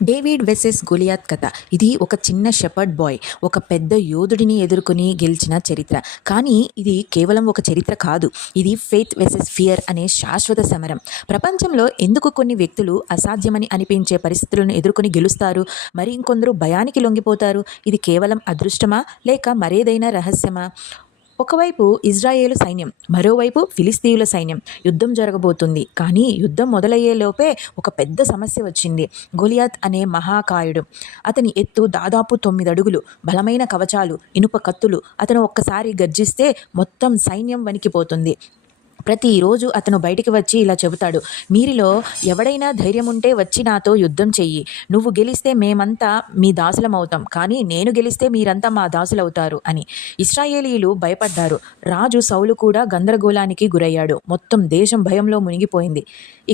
David వెసెస్ Goliath కథ. ఇది ఒక చిన్న షెపర్డ్ బాయ్ ఒక పెద్ద యోధుడిని ఎదుర్కొని గెలిచిన చరిత్ర. కానీ ఇది కేవలం ఒక చరిత్ర కాదు. ఇది ఫెయిత్ వెసెస్ ఫియర్ అనే శాశ్వత సమరం. ప్రపంచంలో ఎందుకు కొన్ని వ్యక్తులు అసాధ్యమని అనిపించే పరిస్థితులను ఎదుర్కొని గెలుస్తారు, మరి ఇంకొందరు భయానికి లొంగిపోతారు? ఇది కేవలం అదృష్టమా లేక మరేదైనా రహస్యమా? ఒకవైపు ఇజ్రాయేలు సైన్యం, మరోవైపు ఫిలిస్తీయుల సైన్యం. యుద్ధం జరగబోతుంది. కానీ యుద్ధం మొదలయ్యేలోపే ఒక పెద్ద సమస్య వచ్చింది. గొలియాత్ అనే మహాకాయుడు. అతని ఎత్తు దాదాపు 9 అడుగులు, బలమైన కవచాలు, ఇనుప కత్తులు. అతను ఒక్కసారి గర్జిస్తే మొత్తం సైన్యం వణికిపోతుంది. ప్రతిరోజు అతను బయటికి వచ్చి ఇలా చెబుతాడు, మీరిలో ఎవడైనా ధైర్యం ఉంటే వచ్చి నాతో యుద్ధం చెయ్యి. నువ్వు గెలిస్తే మేమంతా మీ దాసులమవుతాం, కానీ నేను గెలిస్తే మీరంతా మా దాసులవుతారు అని. ఇశ్రాయేలీయులు భయపడ్డారు. రాజు సౌలు కూడా గందరగోళానికి గురయ్యాడు. మొత్తం దేశం భయంలో మునిగిపోయింది.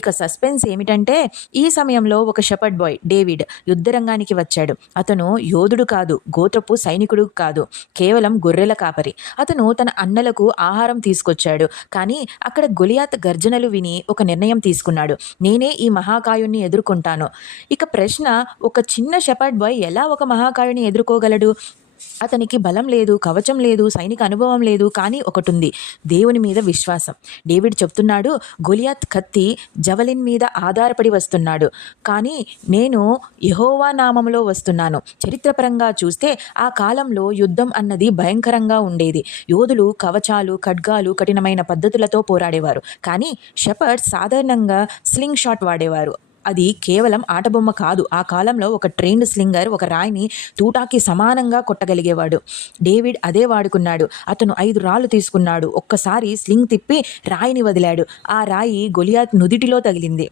ఇక సస్పెన్స్ ఏమిటంటే, ఈ సమయంలో ఒక షెపర్డ్ బాయ్ డేవిడ్ యుద్ధరంగానికి వచ్చాడు. అతను యోధుడు కాదు, గోత్రపు సైనికుడు కాదు, కేవలం గొర్రెల కాపరి. అతను తన అన్నలకు ఆహారం తీసుకొచ్చాడు. కానీ అక్కడ గొలియాత్ గర్జనలు విని ఒక నిర్ణయం తీసుకున్నాడు. నేనే ఈ మహాకాయుణ్ణి ఎదుర్కొంటాను. ఇక ప్రశ్న, ఒక చిన్న షెపర్డ్ బాయ్ ఎలా ఒక మహాకాయుని ఎదుర్కోగలడు? అతనికి బలం లేదు, కవచం లేదు, సైనిక అనుభవం లేదు. కానీ ఒకటుంది, దేవుని మీద విశ్వాసం. డేవిడ్ చెప్తున్నాడు, గొలియాత్ కత్తి జవలిన్ మీద ఆధారపడి వస్తున్నాడు, కానీ నేను యెహోవా నామములో వస్తున్నాను. చరిత్రపరంగా చూస్తే ఆ కాలంలో యుద్ధం అన్నది భయంకరంగా ఉండేది. యోధులు కవచాలు, ఖడ్గాలు, కఠినమైన పద్ధతులతో పోరాడేవారు. కానీ షెపర్డ్స్ సాధారణంగా స్లింగ్ షాట్ వాడేవారు. అది కేవలం ఆటబొమ్మ కాదు. ఆ కాలంలో ఒక ట్రైన్డ్ స్లింగర్ ఒక రాయిని తూటాకి సమానంగా కొట్టగలిగేవాడు. డేవిడ్ అదే వాడుకున్నాడు. అతను 5 రాళ్ళు తీసుకున్నాడు. ఒక్కసారి స్లింగ్ తిప్పి రాయిని వదిలాడు. ఆ రాయి గొలియాత్ నుదిటిలో తగిలింది.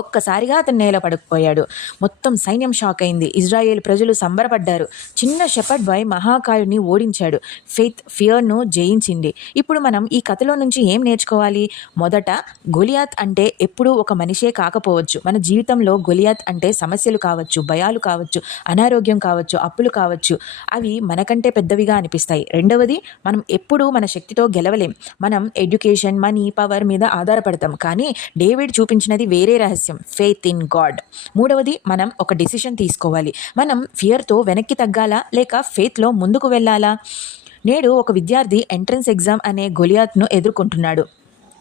ఒక్కసారిగా అతను నేల పడకపోయాడు. మొత్తం సైన్యం షాక్ అయింది. ఇజ్రాయేల్ ప్రజలు సంబరపడ్డారు. చిన్న షెపర్డ్ బాయ్ మహాకాయుడిని ఓడించాడు. ఫెయిత్ ఫియర్ను జయించింది. ఇప్పుడు మనం ఈ కథలో నుంచి ఏం నేర్చుకోవాలి? మొదట, గొలియాత్ అంటే ఎప్పుడూ ఒక మనిషే కాకపోవచ్చు. మన జీవితంలో గొలియాత్ అంటే సమస్యలు కావచ్చు, భయాలు కావచ్చు, అనారోగ్యం కావచ్చు, అప్పులు కావచ్చు. అవి మనకంటే పెద్దవిగా అనిపిస్తాయి. రెండవది, మనం ఎప్పుడూ మన శక్తితో గెలవలేం. మనం ఎడ్యుకేషన్, మనీ, పవర్ మీద ఆధారపడతాం. కానీ డేవిడ్ చూపించినది వేరే రహస్యం, ఫెయిత్ ఇన్ గాడ్. మూడవది, మనం ఒక డిసిషన్ తీసుకోవాలి. మనం ఫియర్తో వెనక్కి తగ్గాలా లేక ఫెయిత్లో ముందుకు వెళ్ళాలా? నేడు ఒక విద్యార్థి ఎంట్రన్స్ ఎగ్జామ్ అనే గొలియాత్ను ఎదుర్కొంటున్నాడు.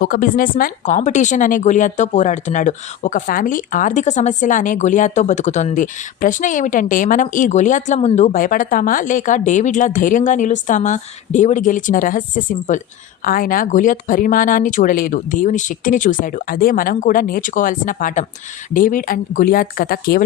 ఒక బిజినెస్ మ్యాన్ కాంపిటీషన్ అనే గొలియాత్తో పోరాడుతున్నాడు. ఒక ఫ్యామిలీ ఆర్థిక సమస్యల అనే గొలియాత్తో బతుకుతుంది. ప్రశ్న ఏమిటంటే, మనం ఈ గొలియాత్ల ముందు భయపడతామా లేక డేవిడ్లా ధైర్యంగా నిలుస్తామా? డేవిడ్ గెలిచిన రహస్య సింపుల్. ఆయన గొలియాత్ పరిమాణాన్ని చూడలేదు, దేవుని శక్తిని చూశాడు. అదే మనం కూడా నేర్చుకోవాల్సిన పాఠం. డేవిడ్ అండ్ గొలియాత్ కథ కేవలం